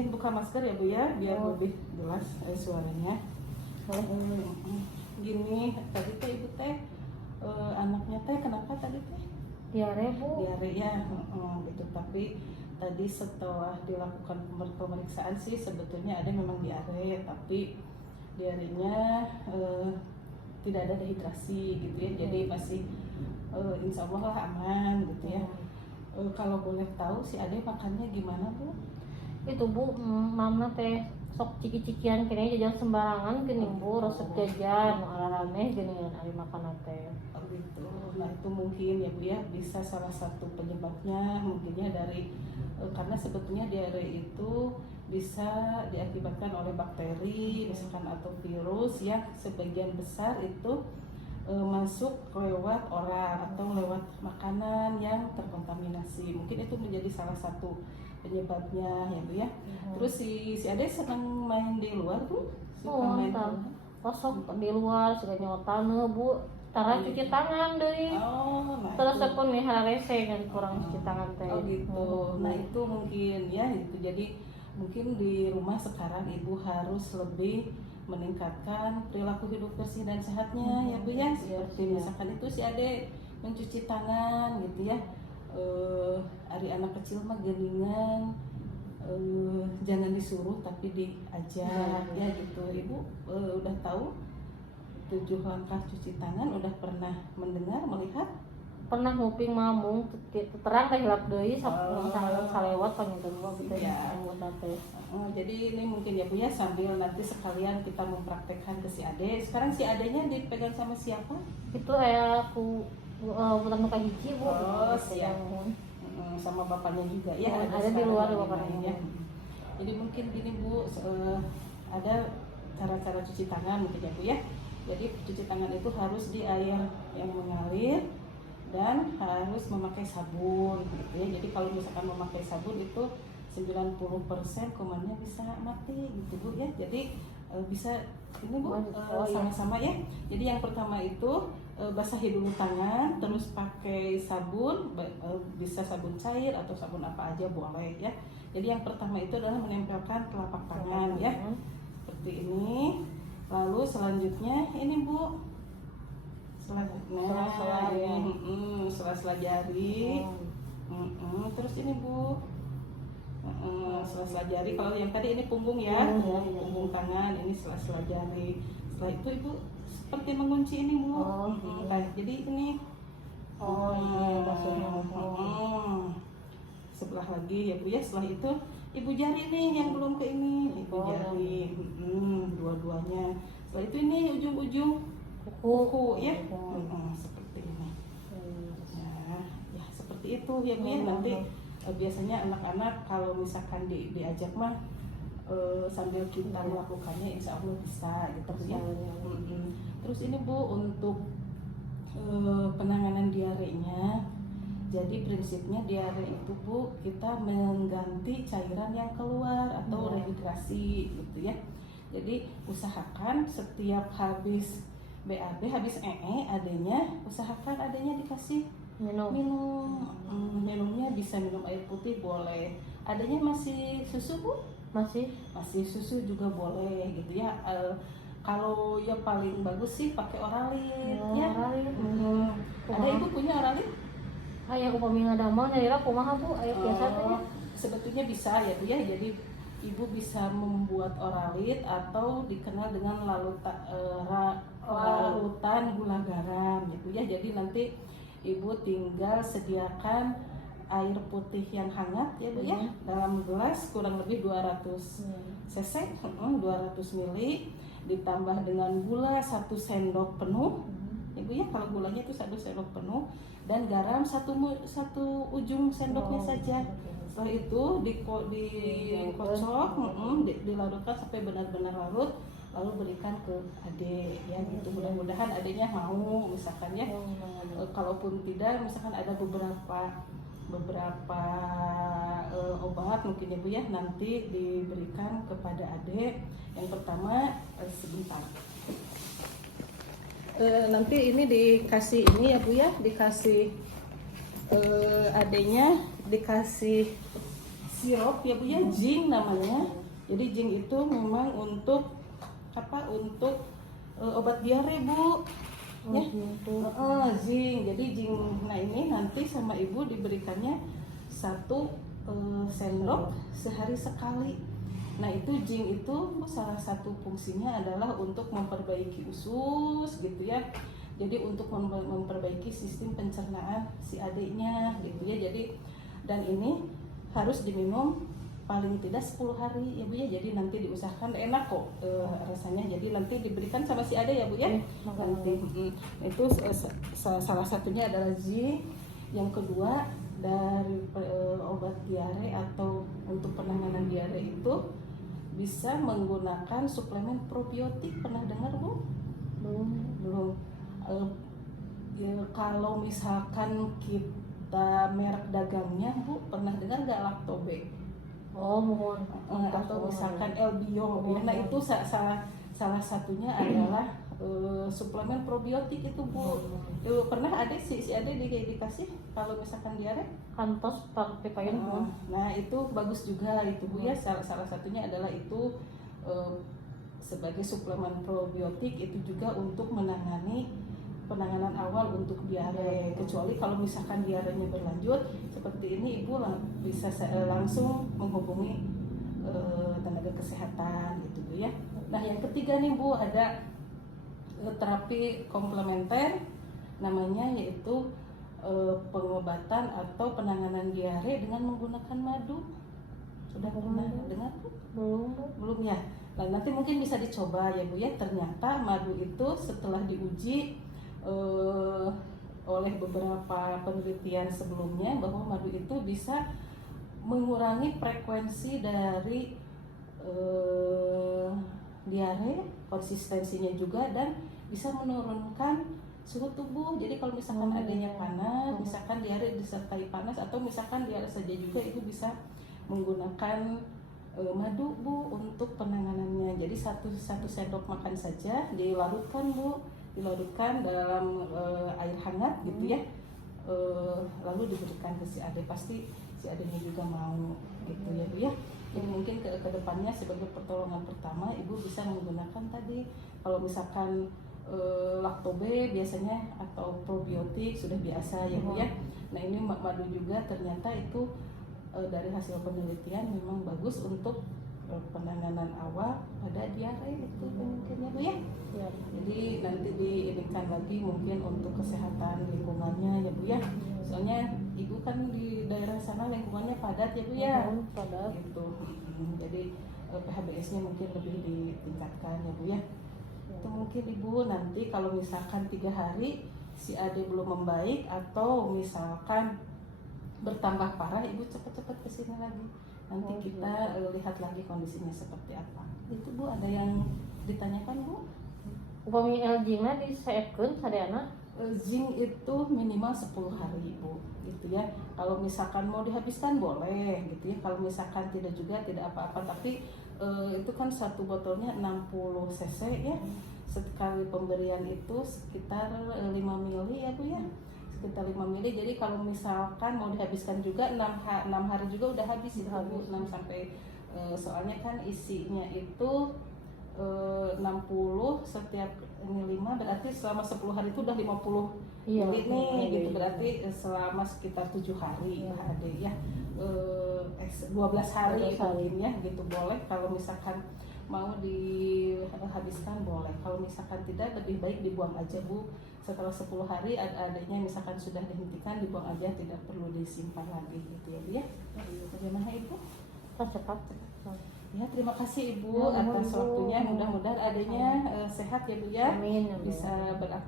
izin buka masker ya Bu ya, biar lebih jelas suaranya. Gini, tadi teh Ibu teh anaknya teh kenapa tadi teh? Diare Bu. Diare ya, gitu. Tapi tadi setelah dilakukan pemeriksaan sih sebetulnya ada memang diare, tapi diarenya tidak ada dehidrasi gitu ya, jadi masih insya Allah lah aman gitu ya. Kalau boleh tahu si Ade makannya gimana Bu? Itu Bu, mama teh sok ciki-cikian kene jajan sembarangan gini Bu, resep jajan rame gini ari makan teh. Oh gitu. Nah itu mungkin ya Bu ya, bisa salah satu penyebabnya mungkinnya dari karena sebetulnya diare itu bisa diakibatkan oleh bakteri misalkan atau virus yang sebagian besar itu masuk lewat orang atau lewat makanan yang terkontaminasi. Mungkin itu menjadi salah satu penyebabnya ya Bu ya. Terus si Ade senang main di luar Bu? Suka main kosong di luar suka nyotan Bu. Tara cuci tangan deui. Nah terus pun nih rese kan kurang cuci tangan teh. Oh gitu. Nah itu mungkin ya itu. Jadi mungkin di rumah sekarang Ibu harus lebih meningkatkan perilaku hidup bersih dan sehatnya ya Bu ya. Seperti misalkan itu si Ade mencuci tangan gitu ya. Ari anak kecil mah geningan jangan disuruh tapi diajak ya gitu. Ibu udah tahu 7 langkah cuci tangan, udah pernah mendengar, melihat? Pernah nguping mamung terang teh hilap deui salewat panginten gua gitu ya. Jadi ini mungkin ya Bu ya, sambil nanti sekalian kita mempraktekkan ke si Ade. Sekarang si Adenya dipegang sama siapa? Itu aku pulang muka hiji Bu. Siap. Sama bapaknya juga ya. Ada di luar bapaknya. Jadi mungkin gini Bu, ada cara-cara cuci tangan mungkin ya Bu ya. Jadi cuci tangan itu harus di air yang mengalir dan harus memakai sabun gitu ya. Jadi kalau misalkan memakai sabun itu 90% kumannya bisa mati gitu Bu ya. Jadi bisa ini Bu sama-sama ya. Jadi yang pertama itu basahi dulu tangan, terus pakai sabun, bisa sabun cair atau sabun apa aja boleh ya. Jadi yang pertama itu adalah menempelkan telapak tangan ya, seperti ini. Lalu selanjutnya ini Bu, sela-sela jari, terus ini Bu, sela-sela jari. Kalau yang tadi ini punggung ya, punggung tangan, ini sela-sela jari. Setelah itu Ibu seperti mengunci ini Bu, jadi ini. Sebelah lagi ya Bu ya. Setelah itu ibu jari nih yang belum ke ini, ibu jari, dua-duanya. Setelah itu ini ujung-ujung kuku ya, seperti ini. Nah, ya seperti itu ya Bu ya. Nanti biasanya anak-anak kalau misalkan diajak mah sambil kita melakukannya insya Allah bisa gitu ya. Terus ini Bu untuk penanganan diarenya. Jadi prinsipnya diare itu Bu, kita mengganti cairan yang keluar atau rehidrasi gitu ya. Jadi usahakan setiap habis BAB, habis adanya, usahakan adanya dikasih minum. Minumnya bisa minum air putih boleh. Adanya masih susu Bu? Masih susu juga boleh gitu ya. Kalau yang paling bagus sih pakai Oralit ya. Ada Ibu punya Oralit? Aya upami ngadamel nyaira kumaha Bu? Aya biasa teh. Sebetulnya bisa ya Bu ya. Jadi Ibu bisa membuat Oralit atau dikenal dengan larutan gula garam gitu ya. Jadi nanti Ibu tinggal sediakan air putih yang hangat ya Bu ya, dalam gelas kurang lebih 200 cc, 200 ml, ditambah dengan gula 1 sendok penuh ya Bu ya. Kalau gulanya itu 1 sendok penuh dan garam satu ujung sendoknya saja. Setelah itu dikocok, dilarutkan sampai benar-benar larut, lalu berikan ke Ade ya gitu. Mudah-mudahan adenya mau misalkan ya. Kalaupun tidak, misalkan ada beberapa obat mungkin ya Bu ya, nanti diberikan kepada Ade. Yang pertama sebentar. Nanti ini dikasih ini ya Bu ya, dikasih adenya dikasih sirup ya Bu ya, zinc namanya. Jadi zinc itu memang untuk apa? Untuk obat diare Bu. Ya. Zinc. Jadi zinc. Nah ini nanti sama Ibu diberikannya 1 sendok sehari sekali. Nah itu zinc itu salah satu fungsinya adalah untuk memperbaiki usus gitu ya. Jadi untuk memperbaiki sistem pencernaan si adiknya gitu ya. Jadi dan ini harus diminum paling tidak 10 hari ya Bu ya. Jadi nanti diusahakan enak kok rasanya. Jadi nanti diberikan sama si adik ya Bu ya. Nanti itu salah satunya adalah zinc. Yang kedua dari obat diare atau untuk penanganan diare itu bisa menggunakan suplemen probiotik. Pernah dengar Bu? Belum. Ya, kalau misalkan kita merek dagangnya Bu, pernah dengar nggak Lactobe? Mohon. Atau misalkan Elbio ya. Nah itu salah satunya adalah suplemen probiotik itu Bu. Pernah ada si ada dikasih kalau misalkan diare Kantos pakai kain Bu. Nah itu bagus juga itu Bu ya. Salah satunya adalah itu sebagai suplemen probiotik itu juga untuk penanganan awal untuk diare. Kecuali kalau misalkan diarenya berlanjut seperti ini, Ibu bisa langsung menghubungi tenaga kesehatan gitu Bu ya. Nah yang ketiga nih Bu, ada terapi komplementer namanya, yaitu pengobatan atau penanganan diare dengan menggunakan madu. Sudah pernah dengar Bu? Belum ya. Nah, nanti mungkin bisa dicoba ya Bu ya. Ternyata madu itu setelah diuji oleh beberapa penelitian sebelumnya bahwa madu itu bisa mengurangi frekuensi dari diare, konsistensinya juga, dan bisa menurunkan suhu tubuh. Jadi kalau misalkan adanya panas, misalkan diare disertai panas, atau misalkan diare saja juga, itu bisa menggunakan madu Bu untuk penanganannya. Jadi satu sendok makan saja dilarutkan Bu, dilarutkan dalam air hangat gitu ya, lalu diberikan ke si ade. Pasti si adenya juga mau gitu ya Bu ya. Jadi mungkin ke depannya sebagai pertolongan pertama Ibu bisa menggunakan tadi, kalau misalkan Lactobe biasanya atau probiotik sudah biasa ya Bu ya. Nah ini madu juga ternyata itu dari hasil penelitian memang bagus untuk penanganan awal pada diare itu mungkin ya Bu ya. Jadi nanti diinikan lagi mungkin untuk kesehatan lingkungannya ya Bu ya. Soalnya Ibu kan di daerah sana lingkungannya padat ya Bu ya. Padat gitu. Jadi PHBS-nya mungkin lebih ditingkatkan ya Bu ya. Itu mungkin Ibu nanti kalau misalkan 3 hari si ade belum membaik atau misalkan bertambah parah, Ibu cepat-cepat kesini lagi. Nanti kita lihat lagi kondisinya seperti apa. Itu Bu, ada yang ditanyakan Bu? Upami LG-nya diseepkeun sadeana? Zinc itu minimal 10 hari Bu, gitu ya. Kalau misalkan mau dihabiskan boleh gitu ya. Kalau misalkan tidak juga tidak apa-apa, tapi itu kan satu botolnya 60 cc ya. Sekali pemberian itu sekitar 5 ml ya Bu ya. Sekitar 5 ml. Jadi kalau misalkan mau dihabiskan juga 6 hari juga udah habis itu Bu. 6 sampai soalnya kan isinya itu 60 setiap ini 5, berarti selama 10 hari itu udah 50 ml nih gitu. Berarti selama sekitar 7 hari ada ya, 12 hari mungkin ya gitu. Boleh kalau misalkan mau dihabiskan boleh. Kalau misalkan tidak, lebih baik dibuang aja Bu. Setelah 10 hari adanya misalkan sudah dihentikan, dibuang aja, tidak perlu disimpan lagi gitu ya Bu ya. Bagaimana Ibu? Cepat. Ya, terima kasih Ibu atas waktunya. Mudah-mudahan adanya sehat ya Bu ya. Amin. Bisa beraktivitas